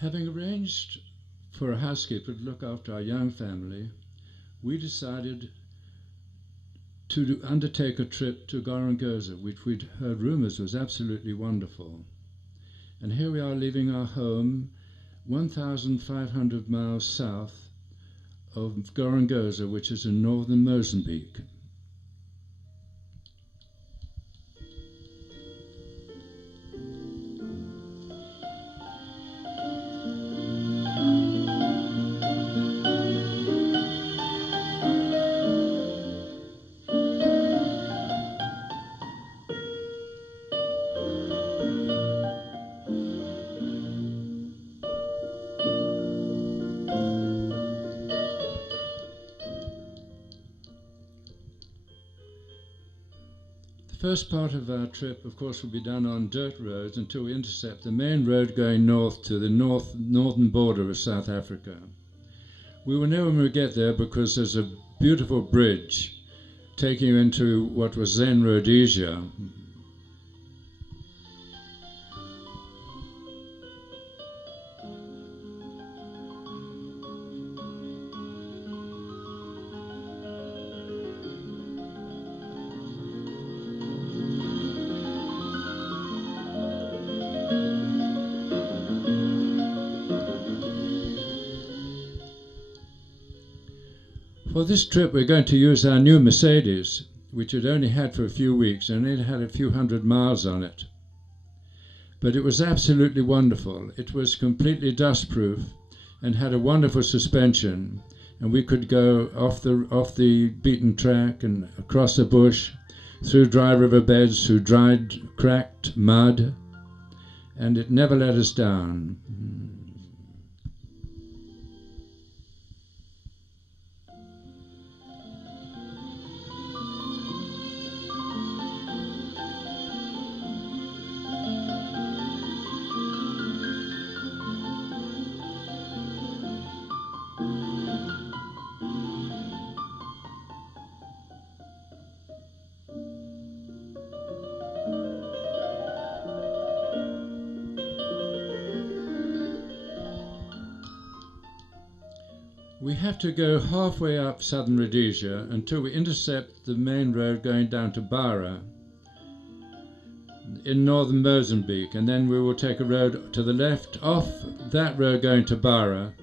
Having arranged for a housekeeper to look after our young family, we decided to undertake a trip to Gorongosa, which we'd heard rumours was absolutely wonderful. And here we are leaving our home 1,500 miles south of Gorongosa, which is in northern Mozambique. The first part of our trip, of course, will be done on dirt roads until we intercept the main road going north to the northern border of South Africa. We will know when we get there because there's a beautiful bridge taking you into what was then Rhodesia. For this trip we're going to use our new Mercedes, which we'd only had for a few weeks and it had a few hundred miles on it. But it was absolutely wonderful. It was completely dust-proof and had a wonderful suspension, and we could go off the beaten track and across the bush, through dry river beds, through dried, cracked mud, and it never let us down. We have to go halfway up southern Rhodesia until we intercept the main road going down to Bara in northern Mozambique, and then we will take a road to the left off that road going to Bara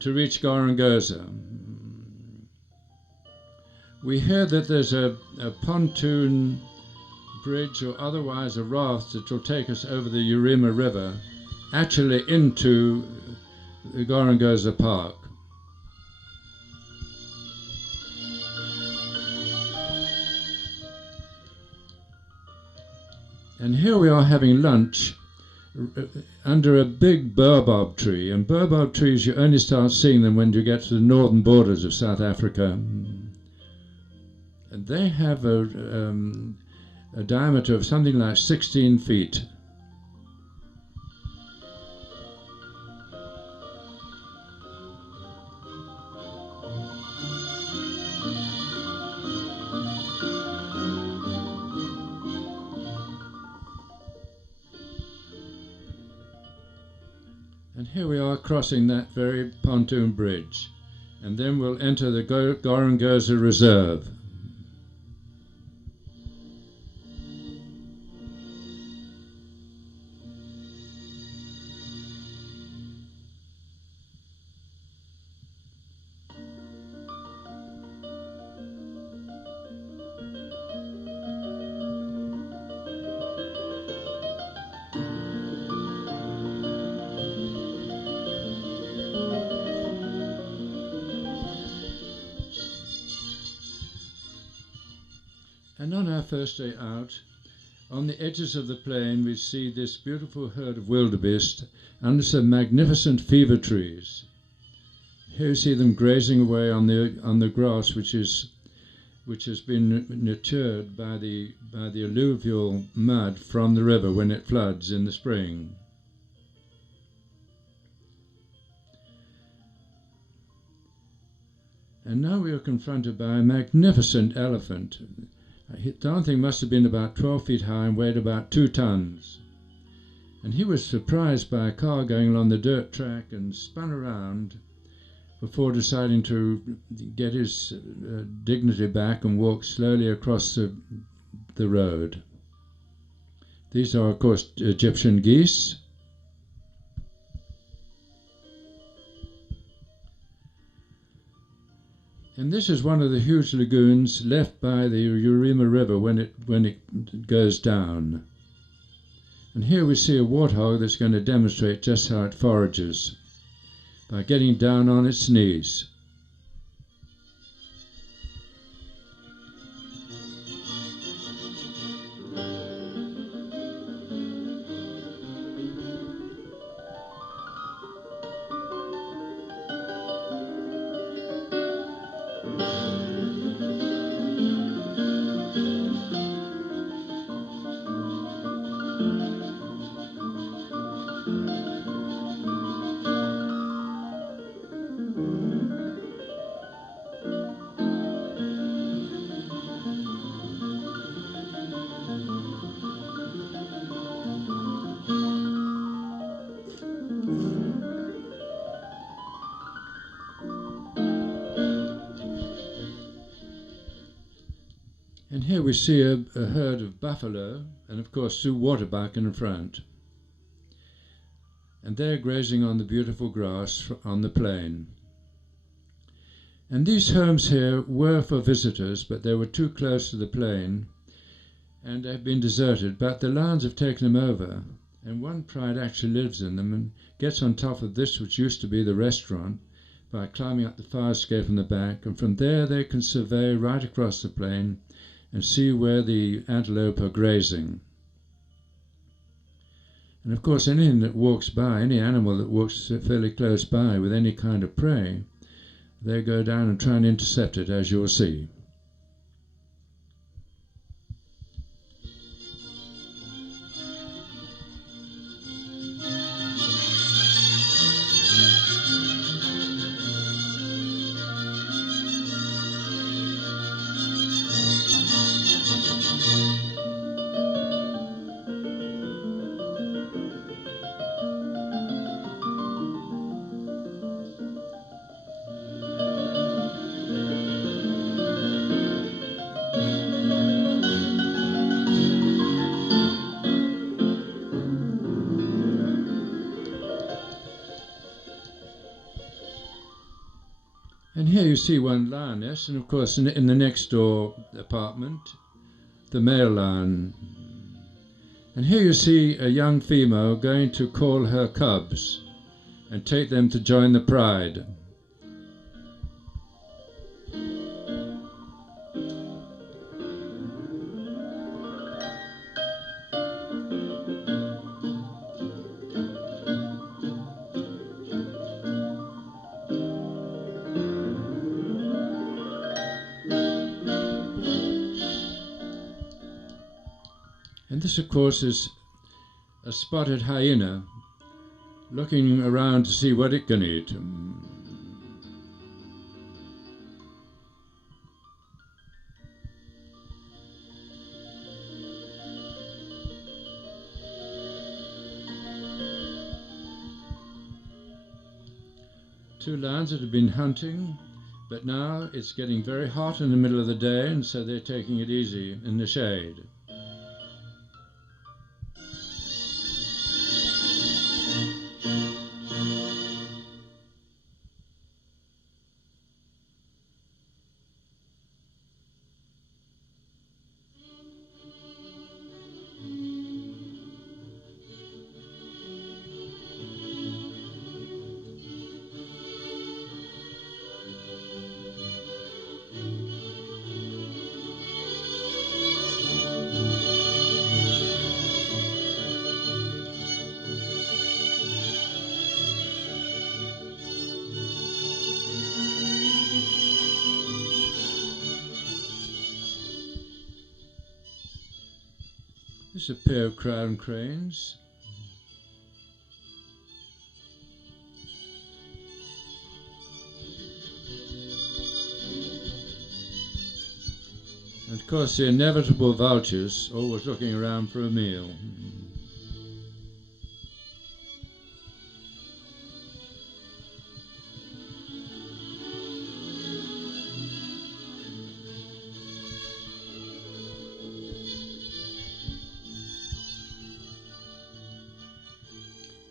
to reach Gorongosa. We hear that there's a pontoon bridge or otherwise a raft that will take us over the Urima River, actually into the Gorongosa Park. And here we are having lunch under a big baobab tree, and baobab trees you only start seeing them when you get to the northern borders of South Africa. And they have a diameter of something like 16 feet. And here we are crossing that very pontoon bridge, and then we'll enter the Gorongosa Reserve. And on our first day out, on the edges of the plain, we see this beautiful herd of wildebeest under some magnificent fever trees. Here you see them grazing away on the grass, which has been nurtured by the alluvial mud from the river when it floods in the spring. And now we are confronted by a magnificent elephant. The darn thing must have been about 12 feet high and weighed about 2 tons. And he was surprised by a car going along the dirt track and spun around before deciding to get his dignity back and walk slowly across the road. These are, of course, Egyptian geese. And this is one of the huge lagoons left by the Urima River when it goes down. And here we see a warthog that's going to demonstrate just how it forages by getting down on its knees. And here we see a herd of buffalo, and of course two waterbuck in front. And they're grazing on the beautiful grass on the plain. And these homes here were for visitors, but they were too close to the plain, and they've been deserted. But the Lions have taken them over, and one pride actually lives in them and gets on top of this, which used to be the restaurant, by climbing up the fire escape from the back, and from there they can survey right across the plain and see where the antelope are grazing. And of course anything that walks by, any animal that walks fairly close by with any kind of prey, they go down and try and intercept it, as you'll see. And here you see one lioness, and of course in the next door apartment, the male lion. And here you see a young female going to call her cubs and take them to join the pride. And this, of course, is a spotted hyena looking around to see what it can eat. Two lions that have been hunting, but now it's getting very hot in the middle of the day, and so they're taking it easy in the shade. This is a pair of crown cranes. And of course the inevitable vultures, always looking around for a meal.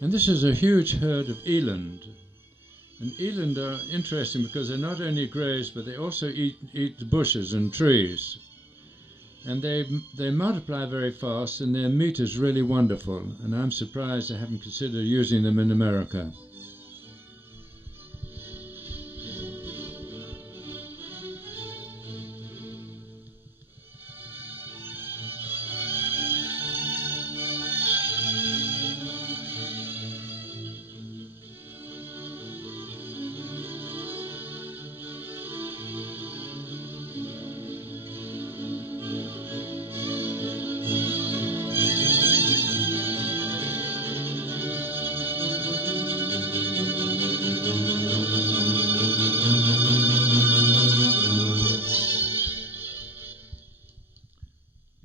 And this is a huge herd of eland. And eland are interesting because they not only graze, but they also eat the bushes and trees. And they multiply very fast, and their meat is really wonderful. And I'm surprised I haven't considered using them in America.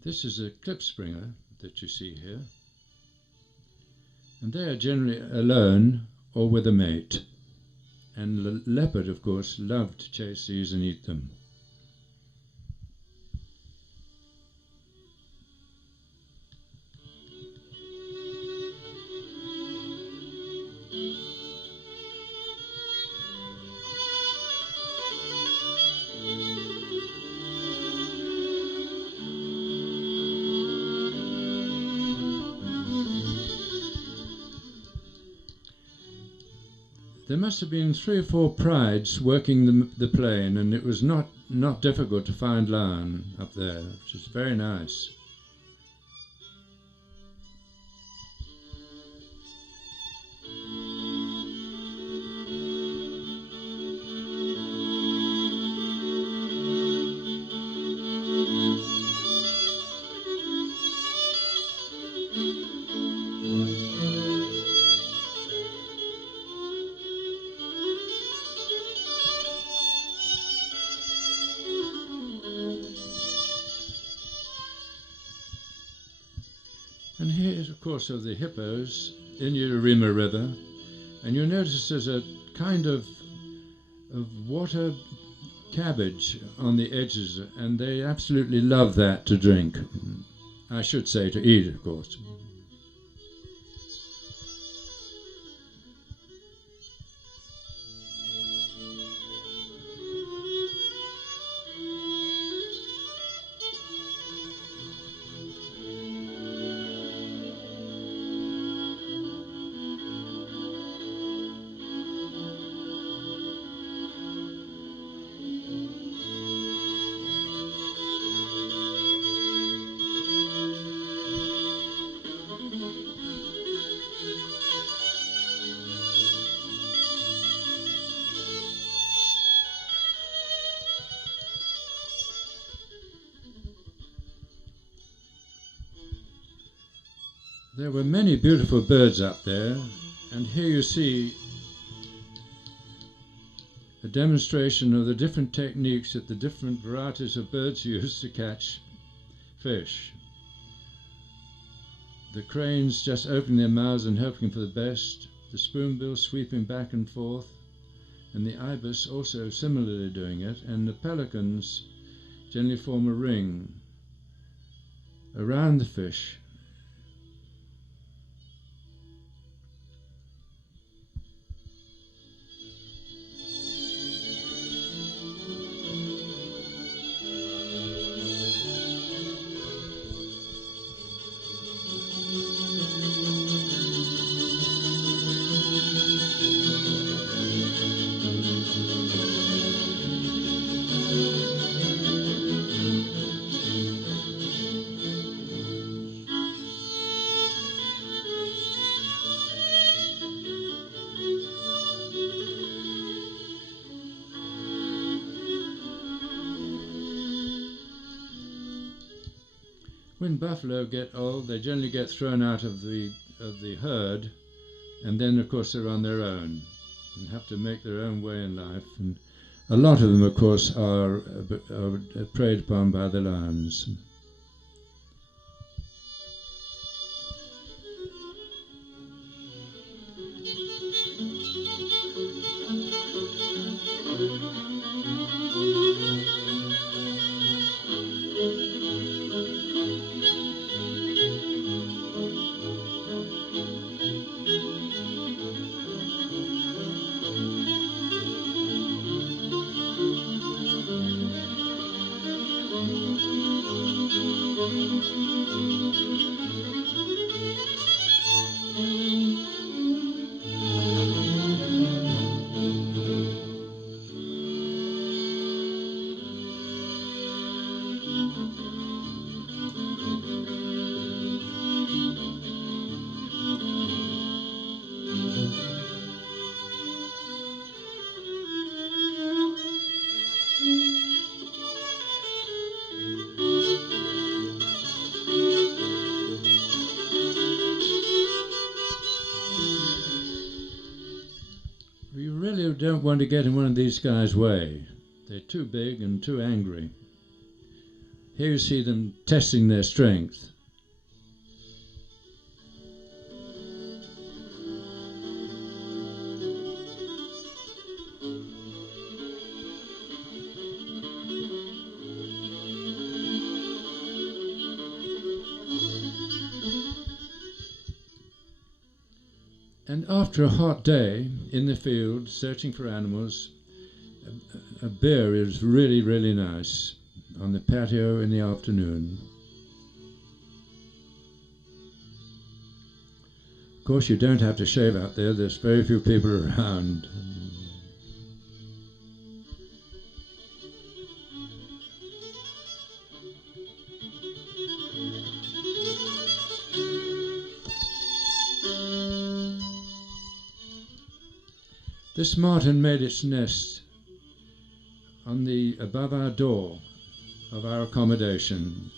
This is a klipspringer that you see here, and they are generally alone or with a mate. And the leopard, of course, love to chase these and eat them. There must have been 3 or 4 prides working the plain, and it was not difficult to find lion up there, which is very nice. And here, of course, are the hippos in Urima River, and you'll notice there's a kind of water cabbage on the edges, and they absolutely love that to drink. I should say to eat, of course. There were many beautiful birds up there, and here you see a demonstration of the different techniques that the different varieties of birds use to catch fish. The cranes just opening their mouths and hoping for the best, the spoonbills sweeping back and forth, and the ibis also similarly doing it, and the pelicans generally form a ring around the fish. When buffalo get old, they generally get thrown out of the herd, and then of course they're on their own and have to make their own way in life. And a lot of them, of course, are preyed upon by the lions. really don't want to get in one of these guys' way. They're too big and too angry. Here you see them testing their strength. And after a hot day in the field searching for animals, a beer is really, really nice on the patio in the afternoon. Of course, you don't have to shave out there. There's very few people around. This martin made its nest on the above our door of our accommodation,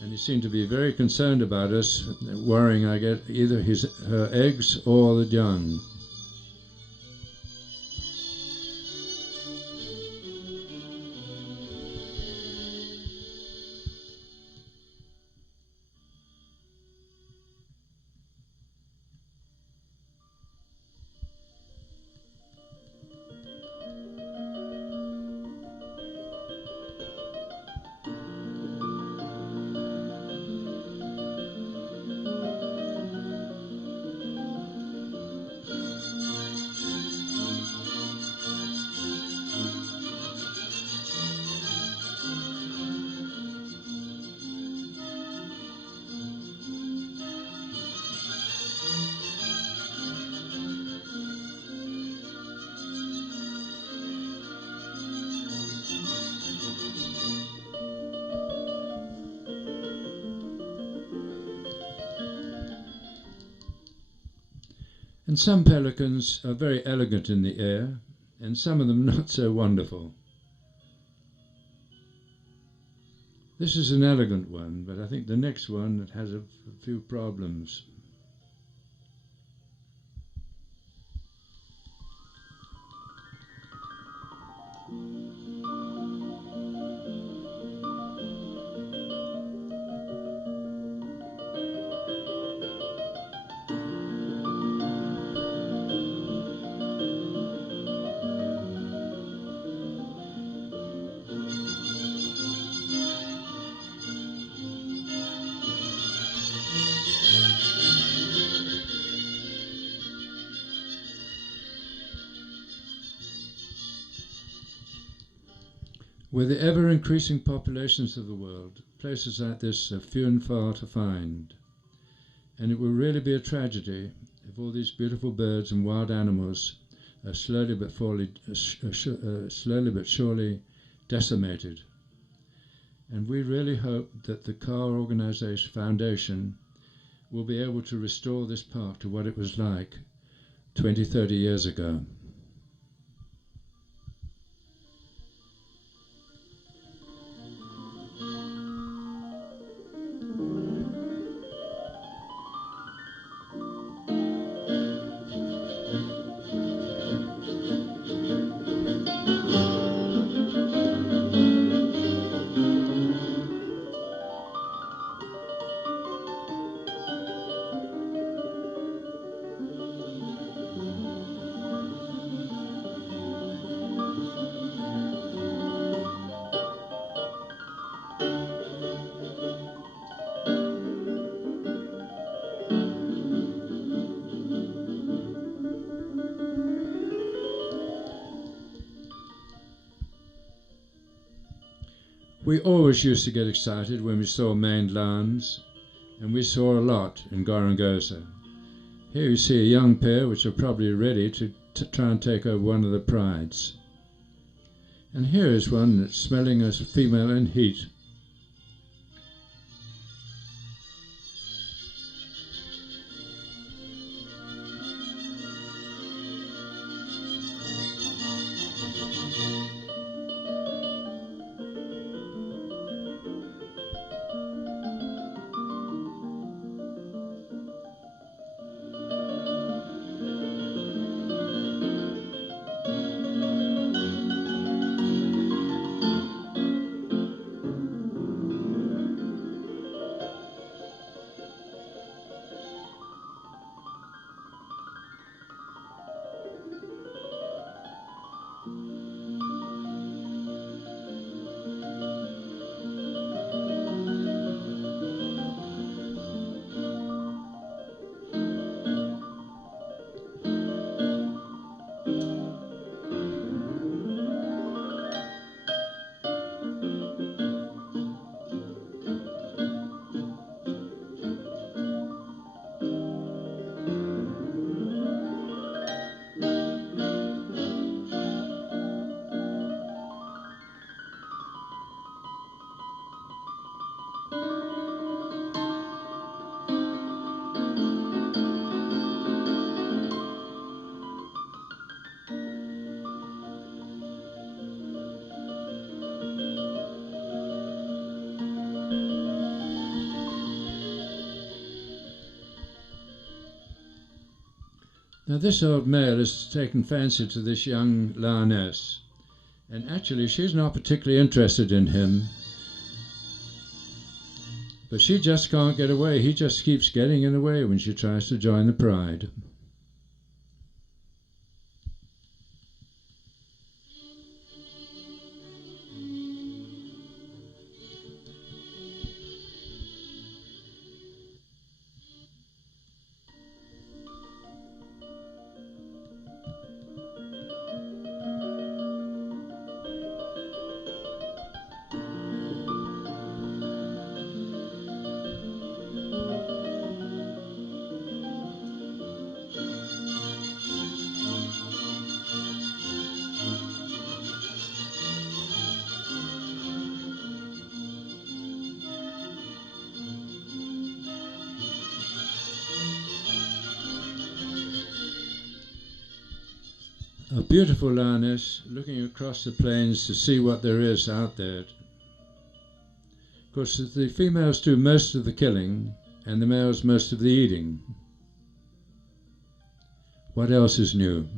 and he seemed to be very concerned about us, worrying I get either her eggs or the young. And some pelicans are very elegant in the air, and some of them not so wonderful. This is an elegant one, but I think the next one has a few problems. With the ever-increasing populations of the world, places like this are few and far to find. And it will really be a tragedy if all these beautiful birds and wild animals are slowly but surely decimated. And we really hope that the Car Organization Foundation will be able to restore this park to what it was like 20, 30 years ago. We always used to get excited when we saw maned lions, and we saw a lot in Gorongosa. Here you see a young pair which are probably ready to try and take over one of the prides. And here is one that's smelling as a female in heat. Now this old male has taken fancy to this young lioness, and actually she's not particularly interested in him, but she just can't get away. He just keeps getting in the way when she tries to join the pride. A beautiful lioness looking across the plains to see what there is out there. Of course, the females do most of the killing and the males most of the eating. What else is new?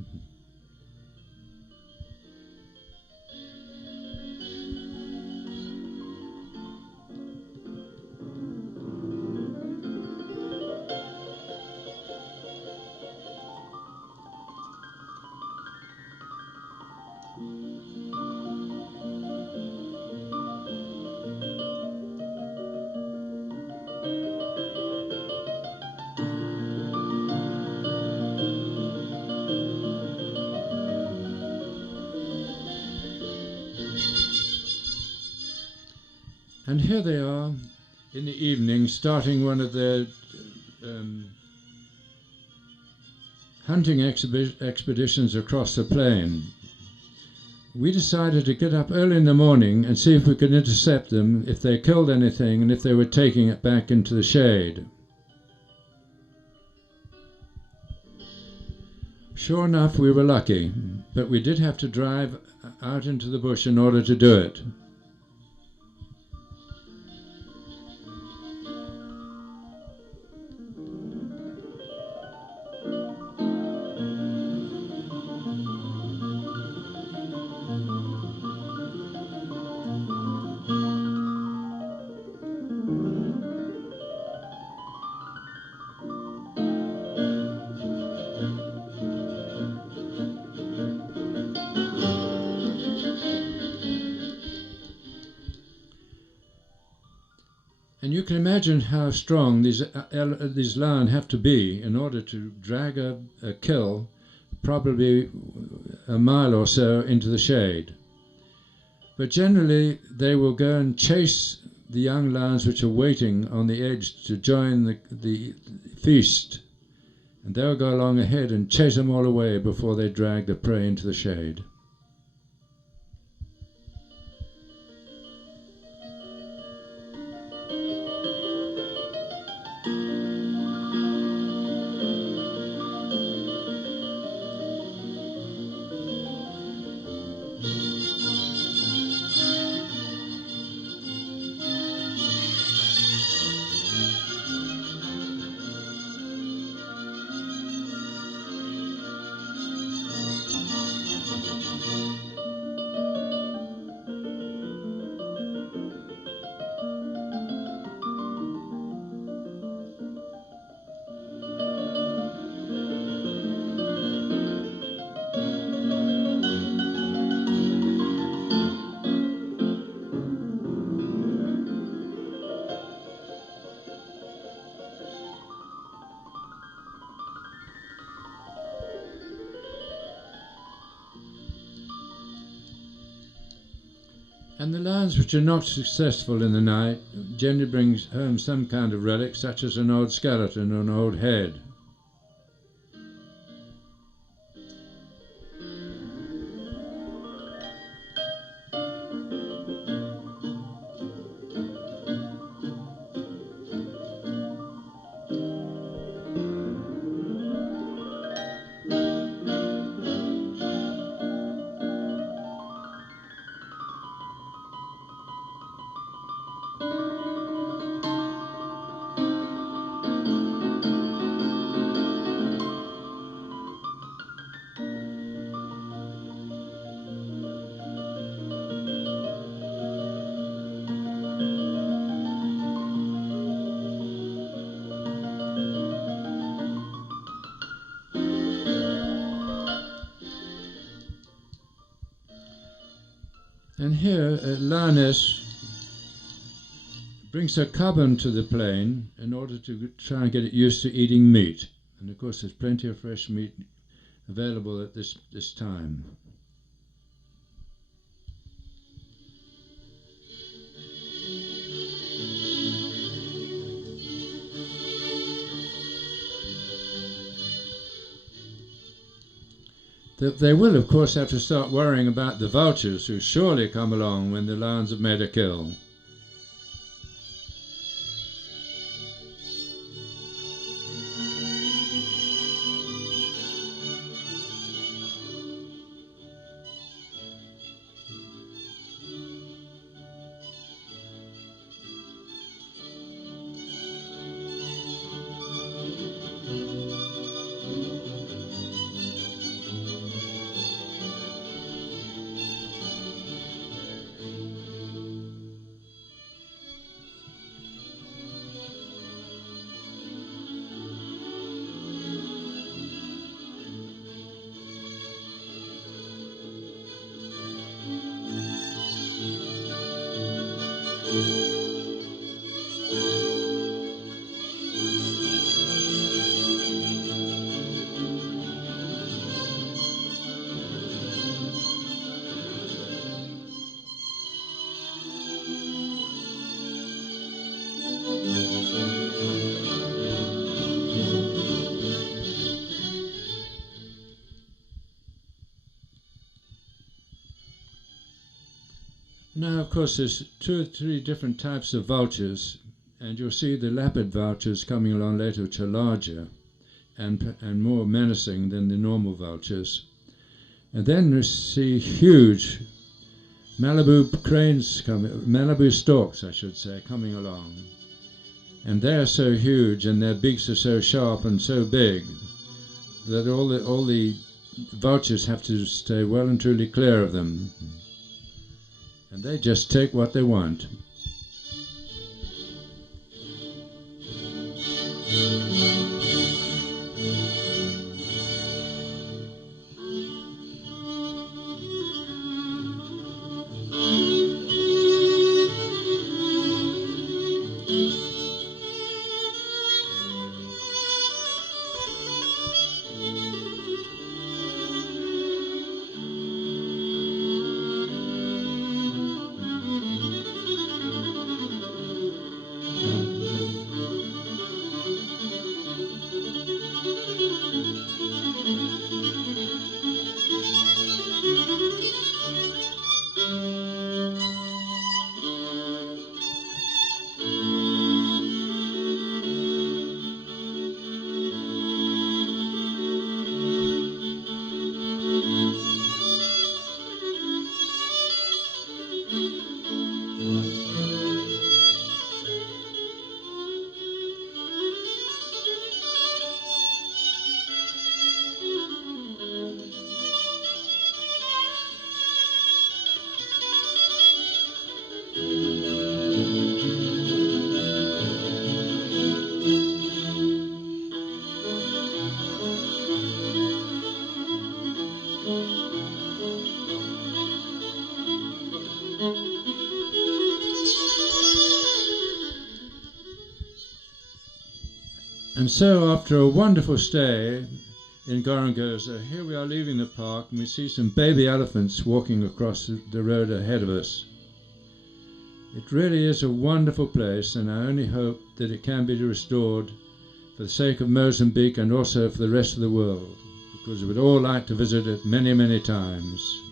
And here they are in the evening starting one of their hunting expeditions across the plain. We decided to get up early in the morning and see if we could intercept them, if they killed anything and if they were taking it back into the shade. Sure enough, we were lucky, but we did have to drive out into the bush in order to do it. And you can imagine how strong these lions have to be in order to drag a kill probably a mile or so into the shade. But generally they will go and chase the young lions which are waiting on the edge to join the feast. And they'll go along ahead and chase them all away before they drag the prey into the shade. And the lions which are not successful in the night generally brings home some kind of relic, such as an old skeleton or an old head. And here, lioness brings her cub onto the plain in order to try and get it used to eating meat. And of course, there's plenty of fresh meat available at this time. They will, of course, have to start worrying about the vultures who surely come along when the lions have made a kill. Now, of course, there's 2 or 3 different types of vultures, and you'll see the leopard vultures coming along later, which are larger and more menacing than the normal vultures. And then you see huge Malibu cranes Malibu storks, I should say, coming along. And they're so huge, and their beaks are so sharp and so big that all the vultures have to stay well and truly clear of them. And they just take what they want. And so, after a wonderful stay in Gorongosa, here we are leaving the park, and we see some baby elephants walking across the road ahead of us. It really is a wonderful place, and I only hope that it can be restored for the sake of Mozambique and also for the rest of the world, because we would all like to visit it many, many times.